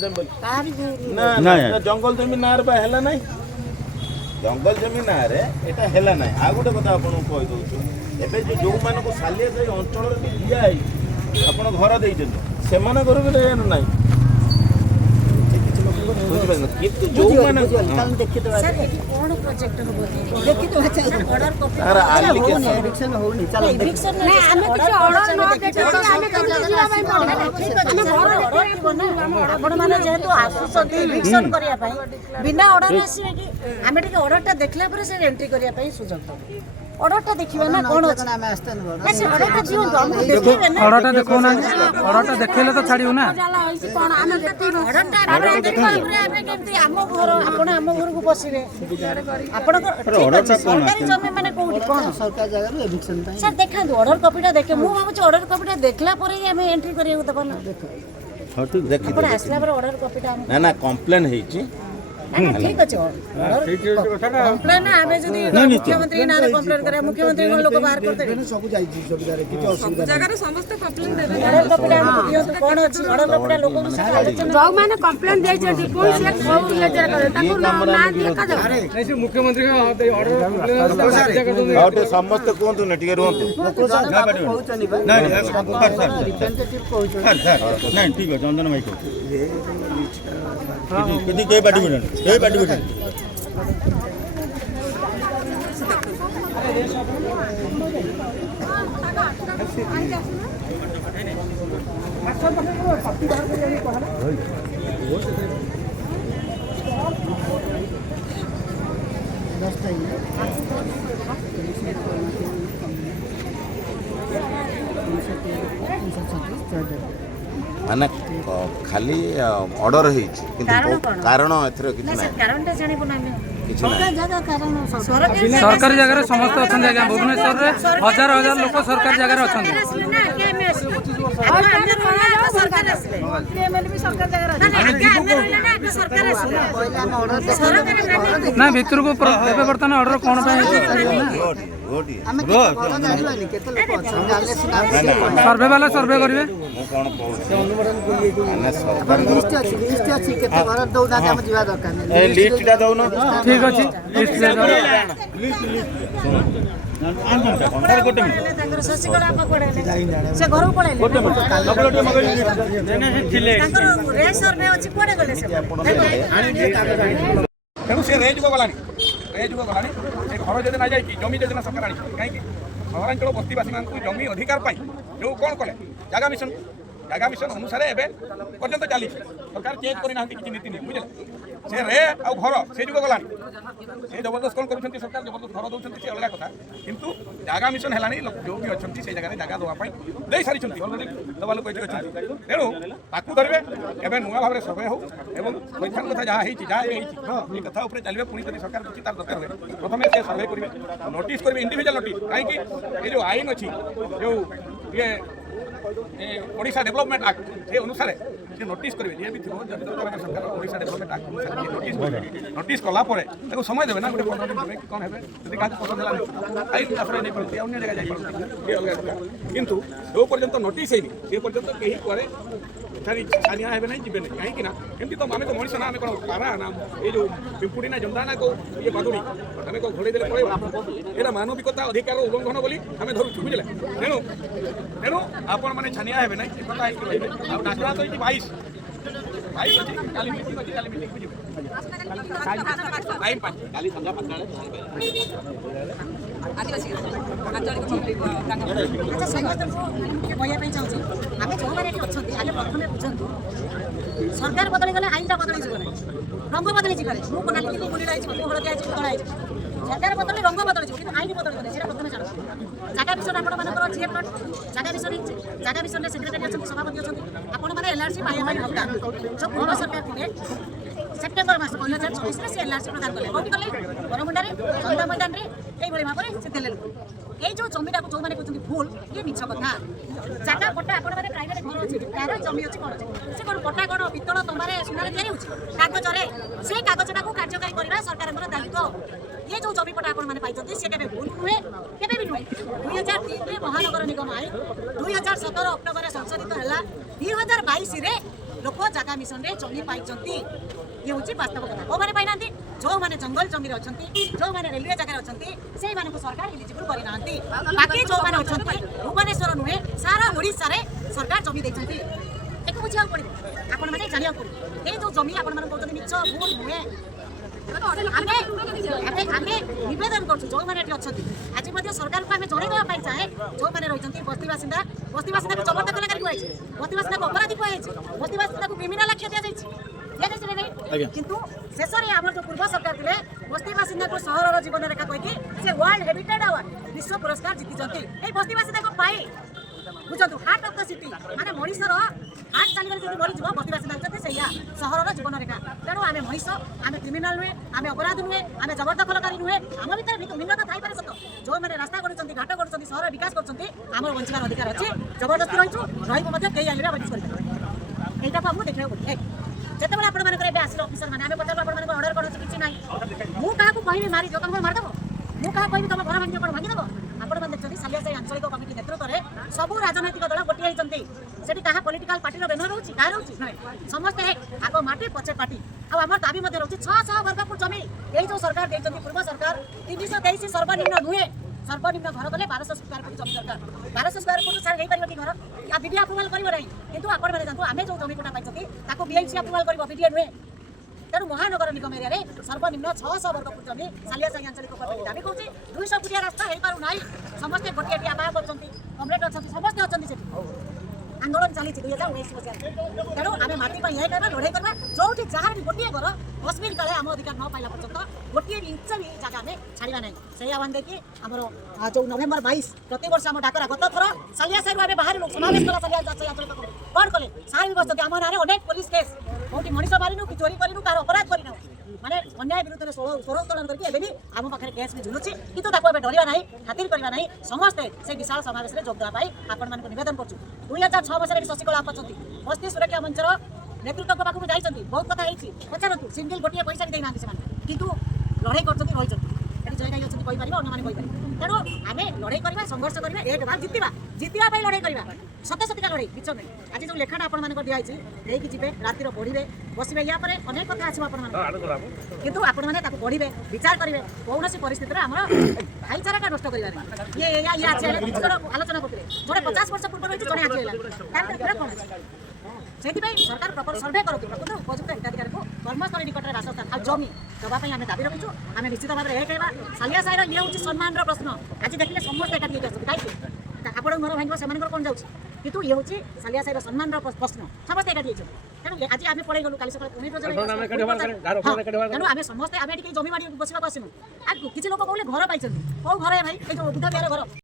जंगल जमीन ना है ना जंगल जमीन ना एटा है ना आ गोटे कथा आपको कही दूँ एवं जो मानक सालिया साई अंचल दिया आप घर देते से ना बिना ऑर्डर आसवे कि आम ऑर्डर देखला एंट्री करने सुजोग ऑर्डरटा देखिबा ना कोन अछि ना ऑर्डरटा दियंतु हमको देखिबे ना ऑर्डरटा देखो ना ऑर्डरटा देखेले तो छाड़ियो ना कोन आमे ऑर्डरटा आमे देखिबा आमे केमति हम घर आपण हम घर को बसिबे आपण ऑर्डरटा कोन सरकारी जमी माने कोठी कोन सरकारी जगह रे एविक्शन पई सर देखांतु ऑर्डर कॉपीटा देखे मु भाबु ऑर्डर कॉपीटा देखला परे आमे एंट्री करियो दबा ना देखो ह ठीक देखि आपण आसला पर ऑर्डर कॉपीटा ना ना कंप्लेन हेची ठीक अछि कंप्लेन आमे जदी मुख्यमंत्री ना कंप्लेन करे मुख्यमंत्री कोन लोक बाहर करते सब जाई सब जगह किछ असुविधा जगह रे समस्त कंप्लेन देबे ऑर्डर कॉपीटा हम दियो तो कोन अछि ऑर्डर कॉपीटा लोक को से आलोचना जो माने कंप्लेन देइ छै कोन से कोन लेटर करे ताको ना दिए का नहीं से मुख्यमंत्री का ऑर्डर आउटे समस्त कोन न टिके रहंतु नहीं रिप्रेजेंटेटिव कहू नहीं ठीक है चंदन भाई को किदी के पार्टी बिटन के पार्टी बिटन माने खाली ऑर्डर है कारण एथरे किछ ना कारणटा जानि कोना में किछ सरकार जगह कारण सरकारी जगह रे समस्त अछन जगह भुवनेश्वर रे हजार हजार लोक सरकारी जगह रे अछन ना के में सरकार असले एमएल भी सरकार जगह रे सरकार असले ना भीतर को एबे बर्तन ऑर्डर कोन पे गोटी सर्वे वाला सर्वे करिवे मु कोन कहू अनुमोदन करिए लिस्ट अछि केते घर दउ ना हम जीवा दरकार ए लिस्ट टा दउनो ठीक अछि लिस्ट दे दो गोटे मिनिट तांकर शशिकला आप पड़े से घर पड़े गोटे तांकर रे सर्वे अछि पड़े गले से तेणु से रेज को गलानी से घर योजना जाए जमी योजना सरकार आनी कहीं सहरांचल बस्तीवासी मान जमी अधिकार पाई जो कौन कले जागा मिशन अनुसार एवं पर्यंत चली सरकार चेक करना किसी नीति नहीं बुझे से रे आ घर से जुग गलानी से जबरदस्त कौन कर सरकार जबरदस्त घर दौरान से अलग कथा किंतु जागा मिशन है जो भी अच्छा से जगह जगह देवाई दे सारी अलरेडी दवा लोक अच्छे तेणु ताकू धरवे एवं नुआ भाव में सर्वे हो वैधान कथा जहाँ कथा चलिए पुणी जब सरकार किसी तार दरकार हुए प्रथम से सर्वे करेंगे नोटिस करेंगे इंडिविजुअल नोटिस कहीं जो आईन अच्छी जो ये ओडिशा डेवलपमेंट एक्ट से अनुसार से नोटिस करेंगे जी भी सरकार ओडिशा डेवलपमेंट एक्ट नोटिस कला समय देवे ना गोटे 15 दिन देवे कि कौन है यदि क्या पसंद है आई आश्रय नहीं पड़ती अन्य जगह जाए किंतु जो पर्यंत नोटिस है से पर्यंत कहीं करे छानिया है नहीं जीवे नहीं कहीं एमती तो आम तो मनीष ना आम कौन पारा ना ये जो पिंपुड़ी ना जमदा ना को ये बादुड़ी आम को घोड़े देले पड़े ये मानविकता अधिकार उल्लंघन बोली आम धरुचु बुझे तेणु तेणु आपण मैंने छानिया है नहीं कथा डाकरा तो 22 अच्छी काली मीटिंग अच्छी काली मीटिंग बुझे टाइम काली संध्या 5 आदिवासी अच्छा समस्त के भया पे चाहू आमे जो माने अछंती आगे प्रथमे बुझंतु सरकार बदली गले आईनटा बदली जिवो नै रंग बदली जिवो नै मु कोना लिखि मुली राइछ को हळदिया अछि कोना आइछ सरकार बदली रंग बदली जिवो किंतु आईन बदली गले सेरा प्रथमे जानो जागा विषय आपण माने कर जे प्लॉट जागा विषय सेक्रेटरी अछंती सभापति अछंती आपण माने एलआरसी पाया पाई हकदार जो पूर्व सरकार थिले सेप्टेम्बर मास 2024 रे से एलआरसी प्रदान कले कोठी कले बरमुंडा रे चंदा मैदान रे एई भली भाबरे से देले लोक एई जो जमीटा को जो माने कहउछंती फुल ये मिछ कथा जागा पट्टा आपण माने प्राइवेट घर अछि तार जमी अछि कोन अछि से कोन पट्टा कोन पितळ तमारे सुनारे तयारी होछि कागज रे से कागजटा को कार्यकारी करबा सरकारଙ୍କର दायित्व ये जो जमी पट्टा आपण माने पाइछंती से केबे भूल हुए केबे भी हुए 2003 रे महानगर निगम आईन 2017 अक्टोबर रे संशोधित हला 2022 रे लोक जगह मिशन रे जमी पाई ये हूँ वास्तव कथा कौ मैंने पाई जो मैंने जंगल जमी अच्छा जो मैंने रेलवे जगह अच्छा से सरकार इलिजिबल करना बाकी जो मैंने अच्छा भुवनेश्वर नुहे सारा ओडिशा रे सरकार जमी देते एक बुझा पड़ो आपण मैंने जाना पड़ो ये जो जमी आपण कहते मिछ भूल नुहे आमे निवेदन कर जो मैंने अच्छा आज सरकार को आम जनईदेवाई चाहे जो मैंने रही बस्ती बासिंदा को जबरदखलकारी कहु बस्ती बासिंदा को अपराधी कहु बस्ती बासिंदा को क्रिमिनाल आख्या दिया किंतु शेष में आम जो पूर्व सरकार थे बस्ती बासिंदा को सहर जीवन रेखा कहीकि से वर्ल्ड हेरिटेज अवार्ड विश्व पुरस्कार जीति बस्ती बासिंदा को पाए बुझु हार्ट ऑफ द सिटी माने मनीषर हार्ट चली जो मरीज बस्ती बासिंदा होती से सहर जीवन रेखा तेणु आम मनीष आम क्रिमिनाल नुहे आम अपराध नुहे आम जबरदखलकारी नुहे आम भर भिन्नता थी सत जो मैंने रास्ता कर घाट कर सहर विकास कर बंचार अधिकार अच्छी जबरदस्ती रही कई आगे अबलिश कर आमको देखा पड़े जिते बड़े आप आसिल अफिसर मैंने पचार आप अर्डर कर किसी ना मुझे कहबी मारी जो तुम मारिदेव मुझे कहबी तुम घर भांगी भांगीदेव आपने देखते सालिया साई आंचलिक कमिटी नेतृत्व में सबू राजनैतिक दल गोटे होती क्या पॉलिटिकल पार्टी बैनर रोचे क्या रोचे ना समस्ते आग माटी पचे पार्टी आम दाबी रोचे 600 वर्गफुट जमी यही जो सरकार देखते पूर्व सरकार 323 सर्वनिम्न नुहे सर्वनिम्न घर कले 1200 स्क्वायर फुट जमी दरकार 1200 स्क्वायर फुट सार हो कि घर या बीडीए अप्रुवाल कर किंतु आपण जानते आम जो जमी कोटा पाई बीएमसी अप्रुवाल कर बीडीए नुहे तेणु महानगर निगम एरिया सर्वनिम्न 600 वर्गफुट जमी सालिया साई आंचलिक कमिटी दाबी कर 200 फुटिया रास्ता हो पार ना समस्ते गोटे आदाय कर कमरेड अच्छा समस्ते अच्छा आंदोलन चली 2019 मसीह तेणु आम माटी ये करवा लड़ाई करवा जो जहाँ भी गोटे घर 10 मिनट काले आम अधिकार न पाइला पर्यंत गोटे इंच भी जगह आम छाड़ा ना से आह्वान देखिए आमर जो नवेम्बर 22 प्रति वर्ष आम डाकरा गत थर सालिया साई आम बाहर समावेश कला सालिया साई आंचलिक कौन कले सारे भी बसते आम ना अनेक पुलिस केस कौटी मनीष मारिनु कि चोरी करूँ कार अपराध करना माने अन्याय विरुद्ध स्वर उत्तोलन करके आम पाखे केस भी झुलुची किंतु डरवा ना खातिर करवा ना समस्ते से विशाल समावेश में जोग देवाई आपण मानक निवेदन करूँ 2006 मसीह शशिकला अच्छा बस्ती सुरक्षा मंचर नेतृत्व पाखक जाइए बहुत कथा पचारतु सिंगल गोटे पैसा भी देना किंतु लड़ाई कर जय गाई अच्छी कहीपर अन्य तेणु आम लड़ाई करवा संघर्ष करवा एक बार जितवा लड़ाई करवा सत्य सतिका लड़ाई किच नहीं आज जो लेखाटा आपण मानक दिखाई लेकिन जी रातिर पढ़े बसवे या अनेक कथा आसो किंतु आपण मैंने पढ़े विचार करेंगे कौन परिस्थिति आम भाईचारा नष्ट कर ये आलोचना करते जो 50 वर्ष पूर्व रही जड़े कौन से सरकार प्रपर सर्वे करते प्रकृत उपयुक्त हिताधिकारी को कर्मस्थली निकट में राजस्थान आ जमी दवाई आम दाबी रखीचु आम निश्चित भाव में कहवा सालिया साईर ये हूँ सम्मान प्रश्न आज देखिए समस्त एकाठी कहीं आपण घर भांग से कौन जाऊँगी कितु ये हूँ सालिया साईर सम्मान प्रश्न समस्त एकाठी तेणु आज आम पड़े गलु काली सकाल तेणु आम समस्ते आम जमी बाड़ी बसवा आसनु आज किसी लोग कहले घर पाई कौ घर है भाई ये जो बुधा बिहार घर